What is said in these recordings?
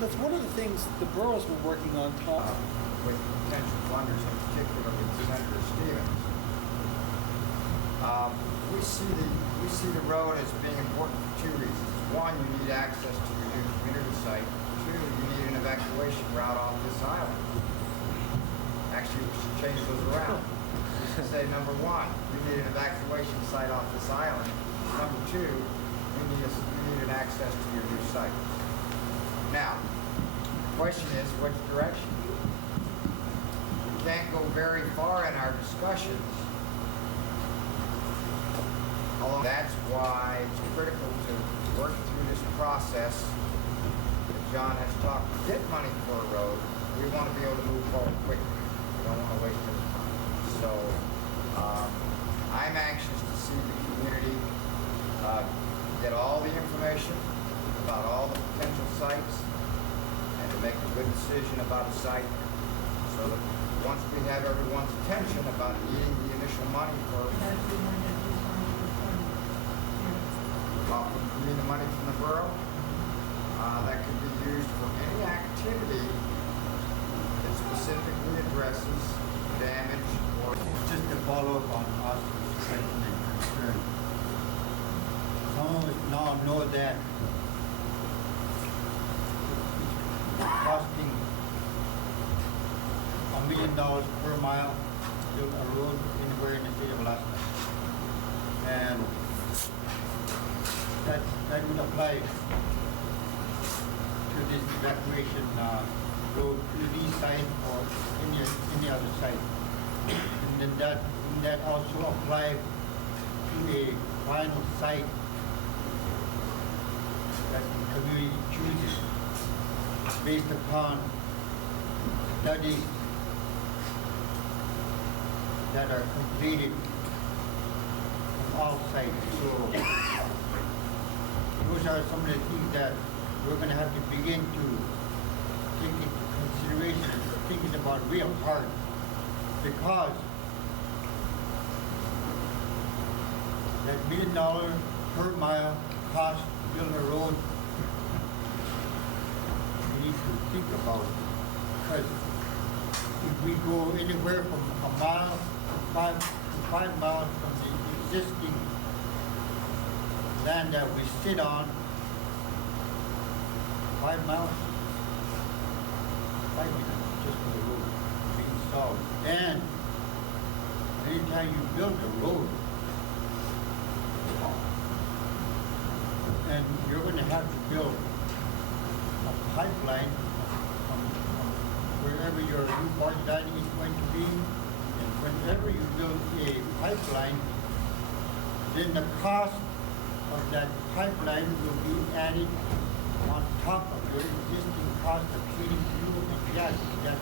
that's one of the things the borough's been working on top. With potential funders, in particular with Senator Stevens. We see the road as being important for two reasons. One, you need access to your new community site. Two, you need an evacuation route off this island. Actually, we should change those around. We should say, number one, you need an evacuation site off this island. Number two, you need an access to your new site. Now, the question is, which direction? We can't go very far in our discussions. That's why it's critical to work through this process that John has talked. To get money for a road, we want to be able to move forward quickly. We don't want to waste any time. So I'm anxious to see the community get all the information about all the potential sites and to make a good decision about a site so that once we have everyone's attention about needing the initial money for the money from the borough, that could be used for any activity that specifically addresses damage or... Just to follow up on Austin's question and concern. Some of us now know that it's costing $1 million per mile to build a road anywhere in the state of Alaska. And that would apply to this evacuation road to the east side or any other side. And then that also apply to a final site that the community chooses based upon studies that are completed from all sides. So those are some of the things that we're going to have to begin to take into consideration, thinking about real hard, because that $1 million per mile cost to build a road, we need to think about it. Because if we go anywhere from a mile to 5 miles from the existing land that we sit on, 5 miles, 5 minutes just for the road being solved. And anytime you build a road, and you're going to have to build a pipeline from wherever your new barge dining is going to be, and whenever you build a pipeline, then the cost of that pipeline will be added on top of your existing cost of heating fuel and gas. Yeah,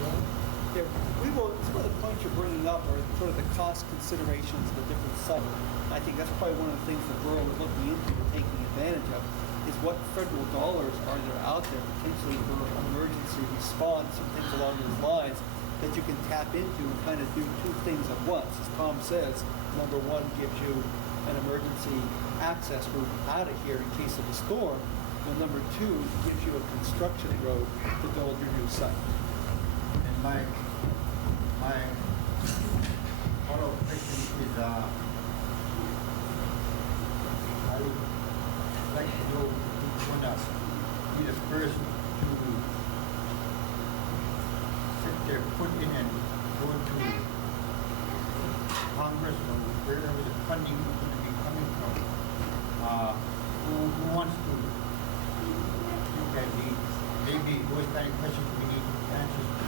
some of the points you're bringing up are sort of the cost considerations of the different sites. I think that's probably one of the things the borough is looking into and taking advantage of, is what federal dollars are there out there potentially for emergency response and things along those lines that you can tap into and kind of do two things at once. As Tom says, number one gives you an emergency access route out of here in case of a storm, and number two gives you a construction road to build your new site. And my follow-up question is, I would like to know who's going to be the first to set their foot in and go to Congress or wherever the funding is going to be coming from. Who wants to look at maybe those kind of questions we need answers to.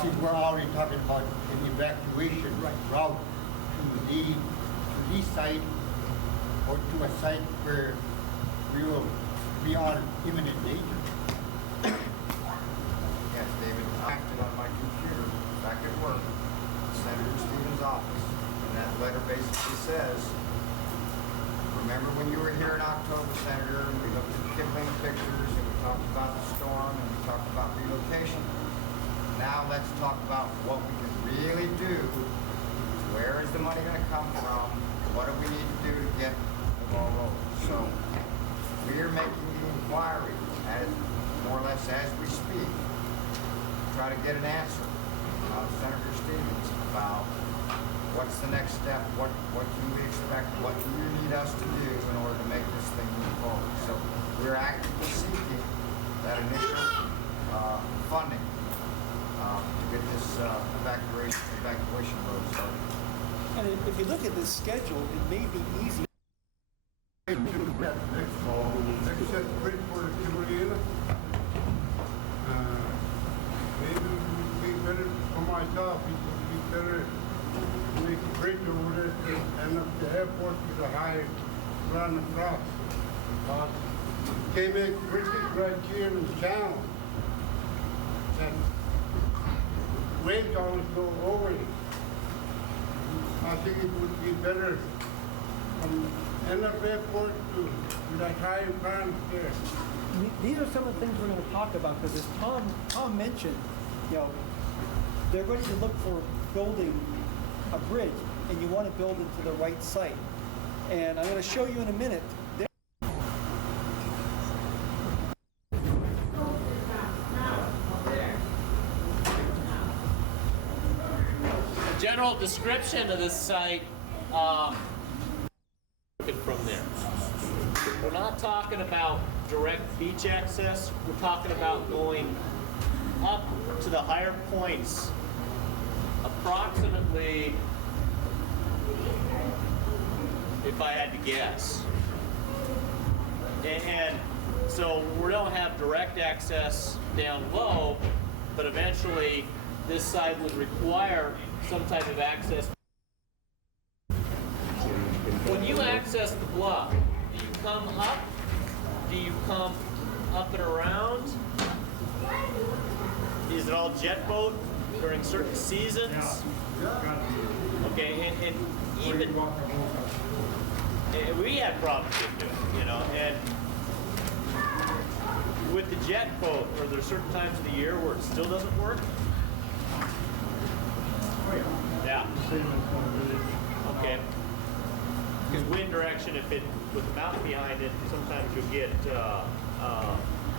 Since we're already talking about an evacuation route to the site or to a site where we will be on imminent danger. Yes, David, I acted on my computer back at work, Senator Stevens' office, and that letter basically says, remember when you were here in October, Senator, and we looked at the Kivalina pictures, and we talked about the storm, and we talked about relocation. Now let's talk about what we can really do. Where is the money going to come from? What do we need to do to get the ball rolling? So we are making the inquiry, as more or less as we speak, try to get an answer out of Senator Stevens about what's the next step, what can we expect, what do you need us to do in order to make this thing move forward. So we're actively seeking that initial funding to get this evacuation road started. And if you look at this schedule, it may be easy. Except wait for Kivalina. Maybe it would be better for myself. It would be better to make a bridge over there and up the airport with a high run across. Can't make bridges right here in the channel. And waves always go over it. I think it would be better from Enoch airport to that high run there. These are some of the things we're going to talk about, because as Tom mentioned, you know, they're ready to look for building a bridge, and you want to build it to the right site. And I'm going to show you in a minute. General description of this site, from there. We're not talking about direct beach access. We're talking about going up to the higher points, approximately, if I had to guess. And so we don't have direct access down low, but eventually this site would require some type of access. When you access the bluff, do you come up? Do you come up and around? Is it all jet boat during certain seasons? Okay, and even and we had problems getting to it, you know, and with the jet boat, are there certain times of the year where it still doesn't work? Yeah. Okay. Because wind direction, if it with the mountain behind it, sometimes you'll get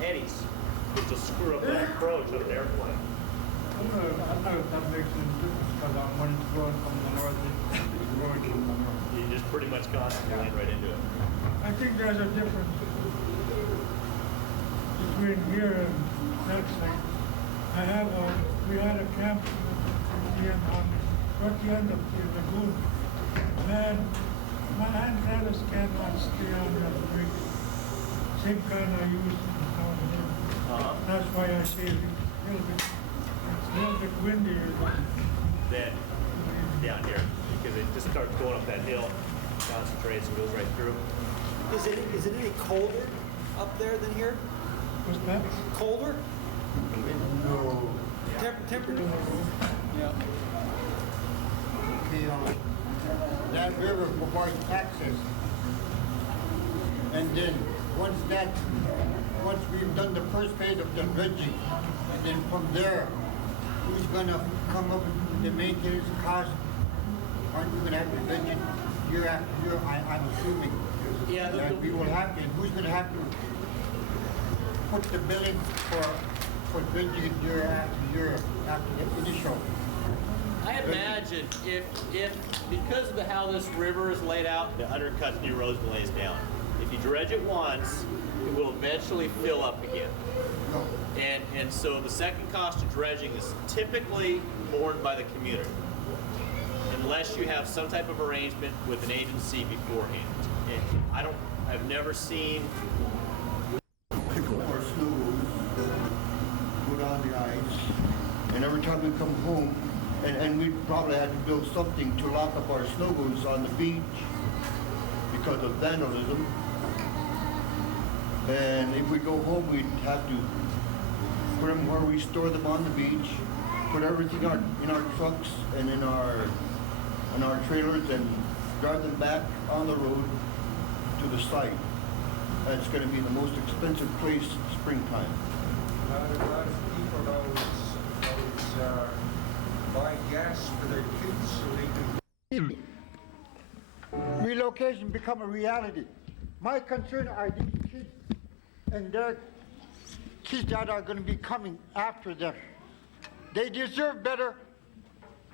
eddies, which will screw up that approach on an airplane. I don't know if that makes any difference because I'm wanting to go from the north and going to the north. You just pretty much constantly right into it. I think there's a difference between here and that side. We had a camp at the end of the lagoon. Man, my antennas cannot stay on that rig. Same kind I used down here. That's why I say it's a little bit windier Then down here, because it just starts going up that hill, concentrates and goes right through. Is it any colder up there than here? What's that? Colder? No. Temperature. Yeah. That river provides access. And then once we've done the first phase of the dredging, and then from there, who's gonna come up with the maintenance cost? Aren't we gonna have to dredge it year after year? I'm assuming. Yeah, that we will have to, and who's gonna have to put the billing for dredging it year after year after the initial? I imagine if because of how this river is laid out, it undercuts new roads and lays down. If you dredge it once, it will eventually fill up again. No. And so the second cost of dredging is typically borne by the community, unless you have some type of arrangement with an agency beforehand. And I've never seen. Pick up our snow, go down the ice, and every time we come home, and we probably had to build something to lock up our snow goes on the beach because of vandalism. And if we go home, we'd have to put them where we store them on the beach, put everything in our trucks and in our trailers, and drive them back on the road to the site. That's going to be the most expensive place springtime. A lot of people always buy gas for their kids so they can. Relocation become a reality. My concern are these kids and their kids that are going to be coming after them. They deserve better.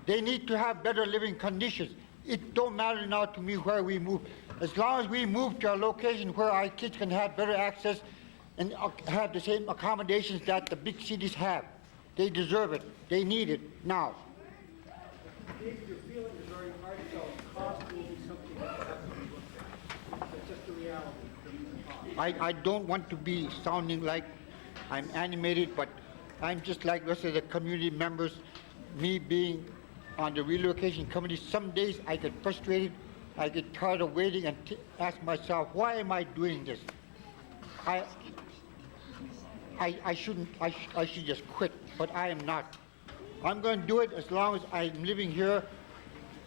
They need to have better living conditions. It don't matter now to me where we move. As long as we move to a location where our kids can have better access and have the same accommodations that the big cities have. They deserve it. They need it now. David, your feeling is very heartfelt. Cost will be something that has to be looked at. It's just the reality. I don't want to be sounding like I'm animated, but I'm just like the rest of the community members. Me being on the relocation committee, some days I get frustrated. I get tired of waiting and ask myself, why am I doing this? I should just quit, but I am not. I'm going to do it as long as I'm living here,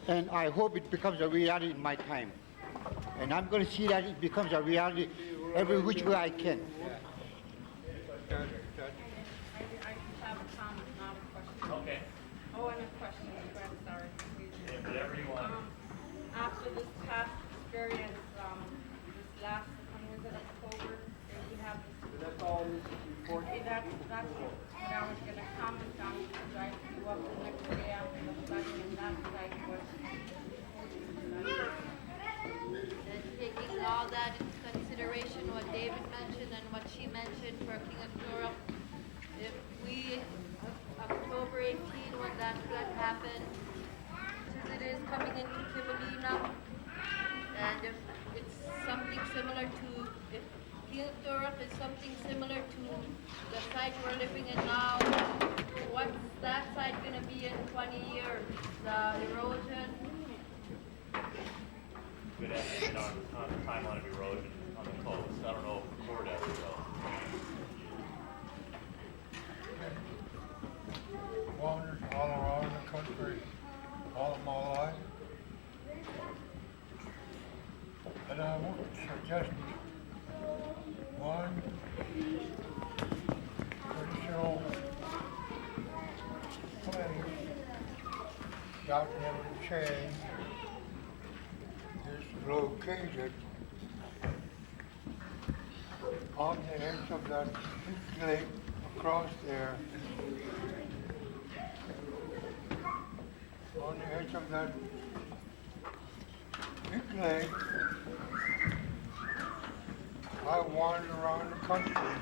and I hope it becomes a reality in my time. And I'm going to see that it becomes a reality every which way I can. I just have a comment, not a question. Okay. Oh, and a question, I'm sorry. Yeah, whatever you want. After this past experience, this last, when was it, October, we have this. That's all this report. Okay, that's what I was gonna comment on, because I flew up the next day after the flooding, and that site was. And taking all that into consideration, what David mentioned and what she mentioned for King of Europe, if we, October 18, when that flood happened, as it is coming into Kivalina, and if it's something similar to, if King of Europe is something similar to the site we're living in now, what's that site gonna be in 20 years? The erosion? Good estimate on the timeline of erosion on the coast. I don't know if the court ever will. Wandered all around the country all of my life. And I would suggest one traditional place that never changed is located on the edge of that big lake across there. On the edge of that big lake, I wandered around the country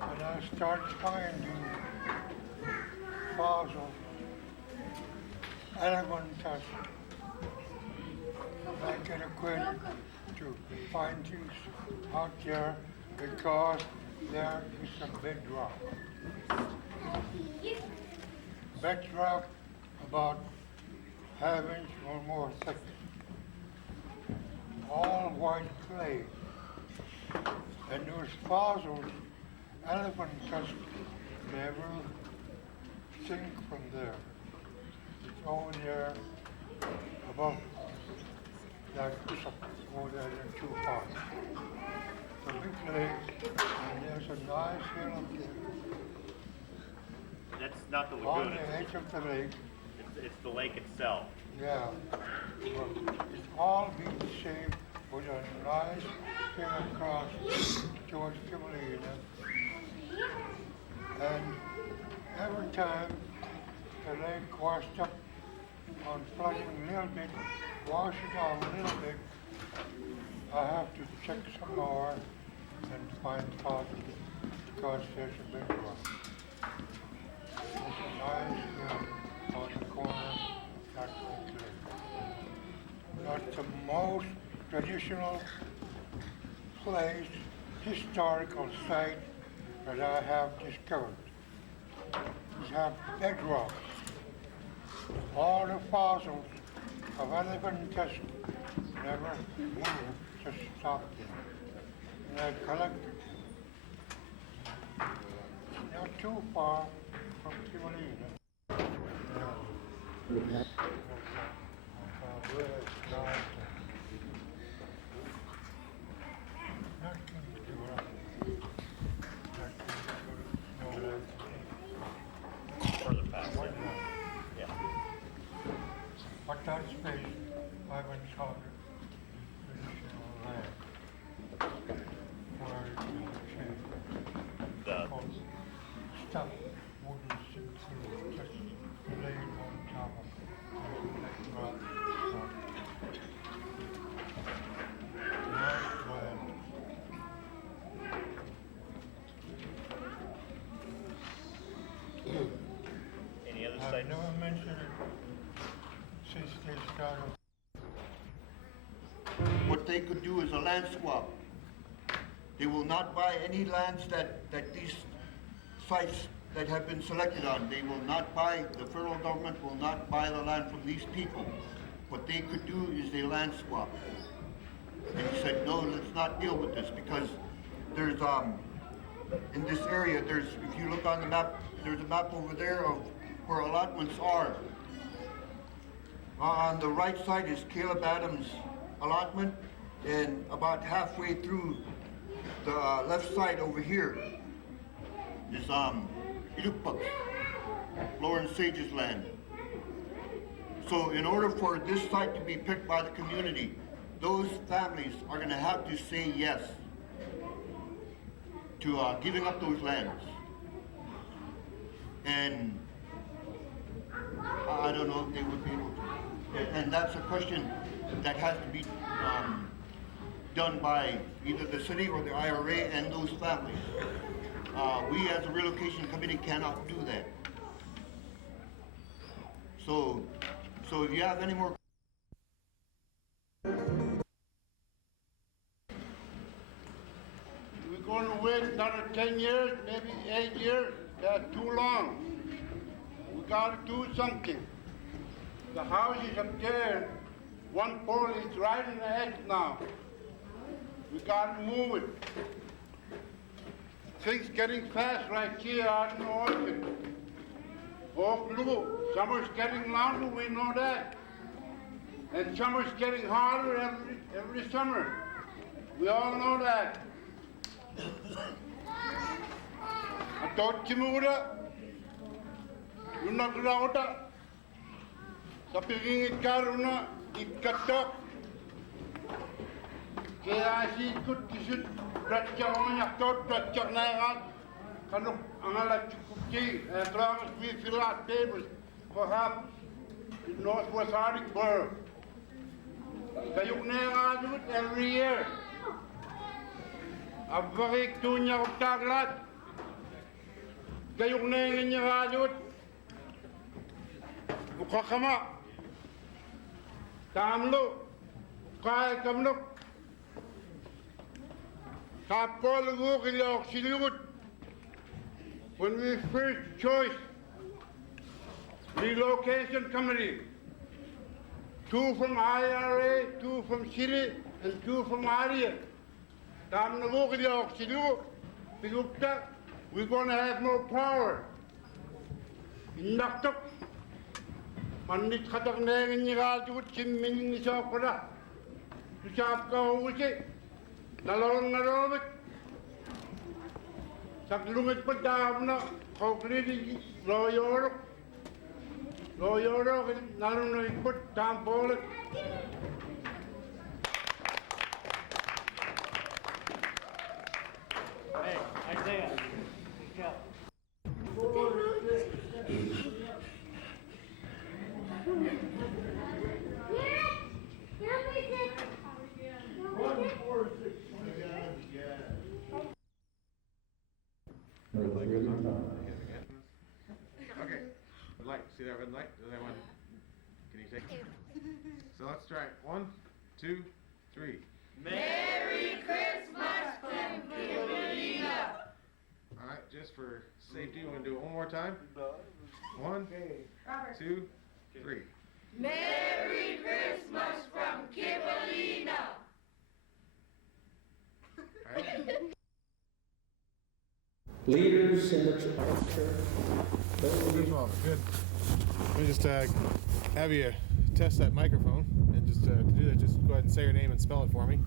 and I started finding fossils, elephants. I get acquainted to find things out there because there is some bedrock. Bedrock about half-inch or more thick. All white clay. And those fossils, elephant tusks never sink from there. It's over there above that over there in two parts. The big lake, and there's a nice hill up there. That's not the On lagoon. the edge of the lake, It's the lake itself. yeah. Well, it's all being shaped with a nice hill across towards Kivalina. And every time the lake washed up on flooding a little bit, wash it out a little bit, I have to check some more and find fossils because there's a big one. There's a nice hill on the corner of that lake. That's the most traditional place, historical site that I have discovered. We have bedrock. All the fossils of elephant tusks never moved, just stopped there. And I collected them. It's not too far from Kivalina. Further past there. Yeah. But that space, I've encountered traditional land where stuff wouldn't sink through, just laying on top of it. Like rock. Marshland. Any other I've sites? never mentioned it since they started. What they could do is a land swap. They will not buy any lands that these sites that have been selected on. They will not buy, the federal government will not buy the land from these people. What they could do is a land swap. And he said, no, let's not deal with this because there's, in this area, there's, if you look on the map, there's a map over there of where allotments are. On the right side is Caleb Adams' allotment, and about halfway through the left side over here is Ilukpuk, Lauren Sage's land. So in order for this site to be picked by the community, those families are going to have to say yes to giving up those lands. And I don't know if they would be able to. And that's a question that has to be done by either the city or the IRA and those families. We as a relocation committee cannot do that. So if you have any more We're going to wait another 10 years, maybe 8 years. That's too long. We got to do something. The houses up there, one pole is right in the edge now. We got to move it. Things getting fast right here out in the ocean. Oh, look, summer's getting longer, we know that. And summer's getting harder every summer. We all know that. Atotchimura, Unagrauta, Sapingit Karuna, Itkatok, Kayasi Kutisut, Ratchamanyatot, Ratchanagat, Kanuk Angala Chukuti, as long as we fill our tables, perhaps in Northwest Harrisburg. Kayuk do it every year. Avarik Tunya Utaglat. Kayuk do it. Ukakama. Tamlu. Kaya Kamluk. Kapol Wukilok. When we first chose relocation committee, 2 from IRA, 2 from city, and 2 from area. We're going to have no power. Naktok. Manit katak neng nyigal chim mining isokora. Susap ka usi. Nalong. Saklungit pa na koklidi loyorok. Loyorok nalong ikut tampolet. Hey, Isaiah, good job. Okay, red light. See that red light? Does anyone? Can you take it? So let's try it. 1, 2, 3. Merry Christmas from Kivalina. All right, just for safety, we're gonna do it one more time. 1, 2, 3. Merry Christmas from Kivalina. All right. Leaders in the church. Good. Let me just have you test that microphone, and just to do that, just go ahead and say your name and spell it for me.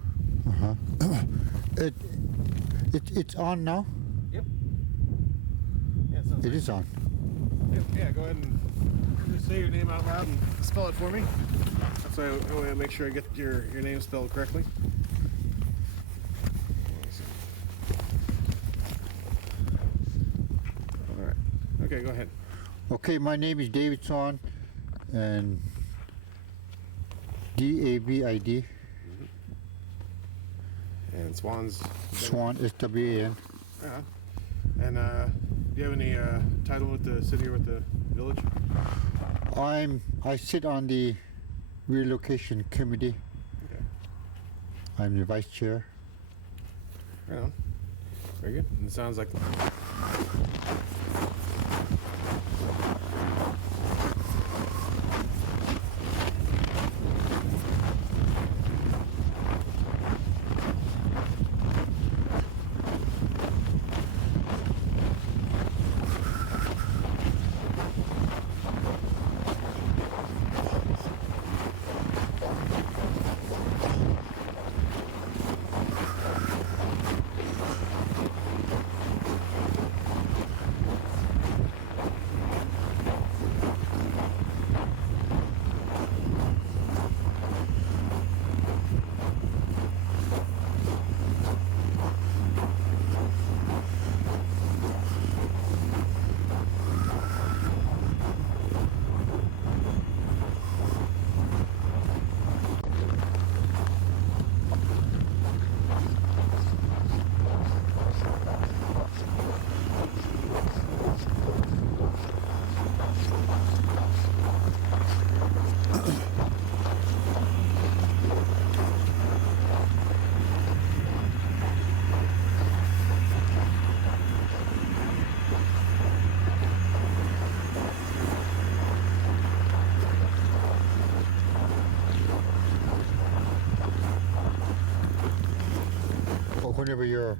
It's on now? Yep. Yeah, it sounds It like is on. Yep. Yeah, go ahead and just say your name out loud and spell it for me. That's why I want to make sure I get your name spelled correctly. All right. Okay, go ahead. Okay, my name is David Swan, and David. And Swan's. Swan, S-W-A-N. Uh-huh. And do you have any title with the city or with the village? I sit on the relocation committee. Okay. I'm the vice chair. Right on. Very good. And it sounds like. Whenever you're...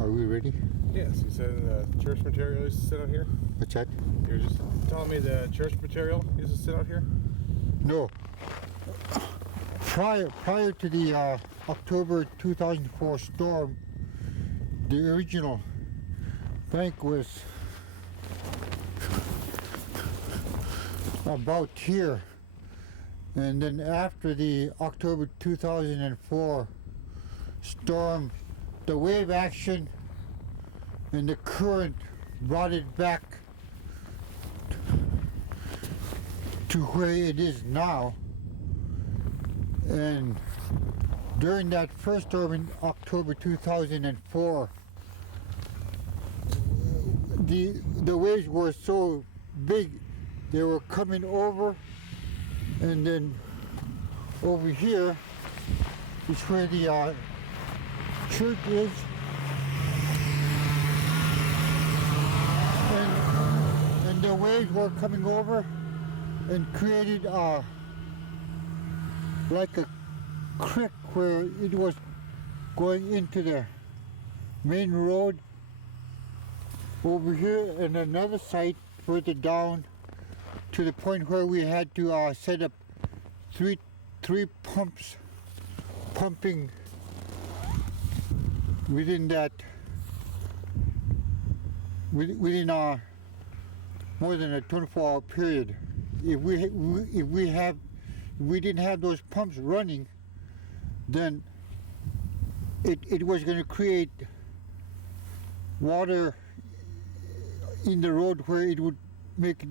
Are we ready? Yes, you said the church material used to sit out here? What's that? You were just telling me the church material used to sit out here? No. Prior to the October 2004 storm, the original bank was about here. And then after the October 2004 storm, the wave action and the current brought it back to where it is now. And during that first storm in October 2004, the waves were so big, they were coming over, and then over here is where the church is. And the waves were coming over and created like a creek where it was going into the main road over here, and another site further down to the point where we had to set up three pumps pumping within that within more than a 24-hour period. If we didn't have those pumps running, then it was going to create water in the road where it would make it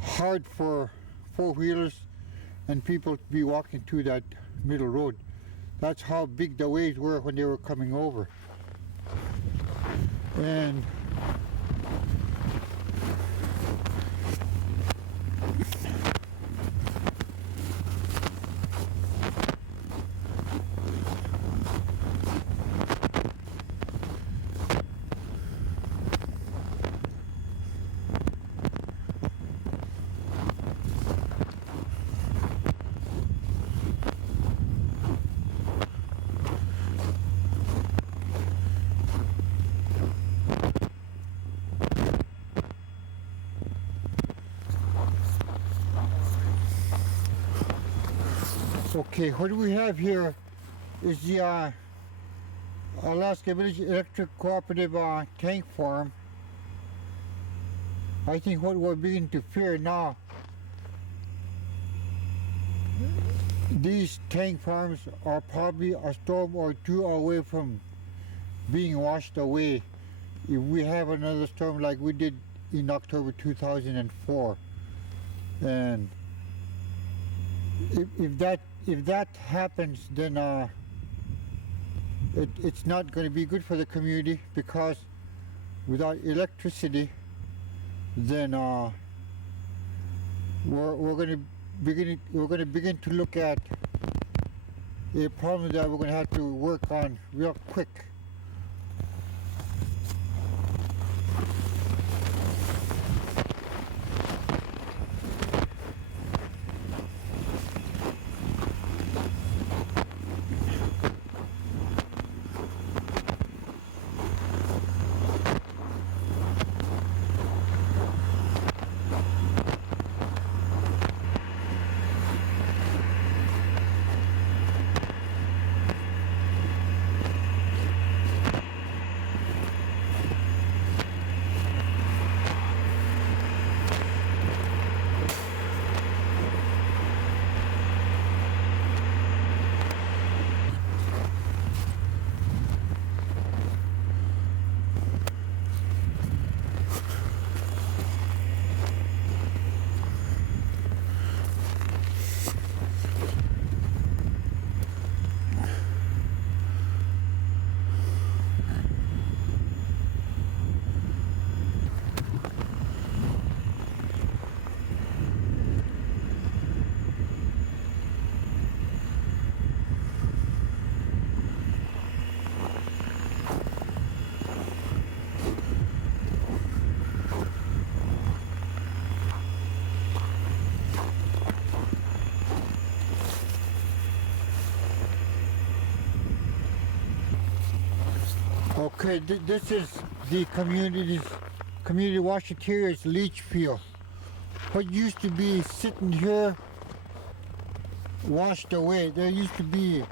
hard for four-wheelers and people to be walking through that middle road. That's how big the waves were when they were coming over. And okay, what we have here is the Alaska Village Electric Cooperative tank farm. I think what we're beginning to fear now, these tank farms are probably a storm or two away from being washed away. if we have another storm like we did in October 2004, and if that happens, then it's not going to be good for the community, because without electricity, then we're going to begin to look at a problem that we're going to have to work on real quick. Okay, this is the community washateria's leach field. What used to be sitting here washed away. There used to be